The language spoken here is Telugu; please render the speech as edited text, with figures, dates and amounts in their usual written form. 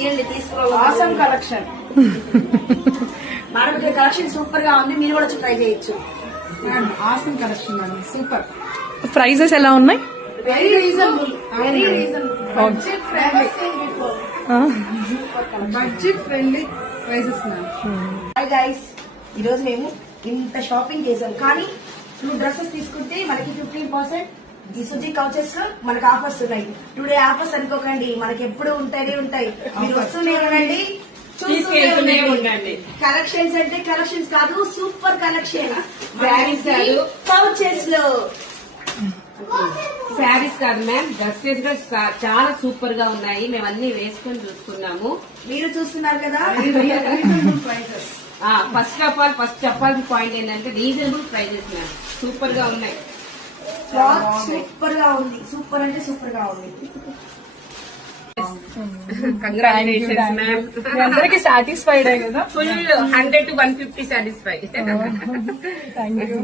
ఇవ్వండి తీసుకోవాలి కలెక్షన్. మనకి కలెక్షన్ సూపర్ గా ఉంది, మీరు కూడా ట్రై చేయొచ్చు. ఆసమ్ కలెక్షన్ అండి, సూపర్. ప్రైజెస్ ఎలా ఉన్నాయి? Very reasonable, very reasonable. Budget friendly prices. Hi guys, ఈ రోజు మేము ఇంత షాపింగ్ చేసాం, కానీ 2 డ్రెస్సెస్ తీసుకుంటే మనకి 15% ఈ సుజీ కౌచెస్ లో మనకి ఆఫర్స్ ఉన్నాయి. టుడే ఆఫర్స్ అనుకోకండి, మనకి ఎప్పుడు ఉంటాయి. మీరు వస్తూనే ఉండండి, చూస్తూనే ఉండండి. కలెక్షన్స్ అంటే కలెక్షన్స్ కాదు, సూపర్ కలెక్షన్. కౌచెస్ లో శారీస్ కాదు మ్యామ్, డ్రెస్సెస్ కూడా చాలా సూపర్ గా ఉన్నాయి. మేము అన్ని వేసుకొని చూసుకున్నాము, మీరు చూస్తున్నారు కదా. ప్రైజెస్. ఫస్ట్ ఆఫ్ ఆల్ చెప్పాల్సిన పాయింట్ ఏంటంటే రీజనబుల్ ప్రైజెస్ మ్యామ్, సూపర్ గా ఉన్నాయి. క్లాత్ సూపర్ గా ఉంది, సూపర్ అంటే సూపర్ గా ఉంది. Congratulations ma'am. అందరికి సాటిస్ఫైడ్ కదా? Full 100 to 150 satisfy. Thank you.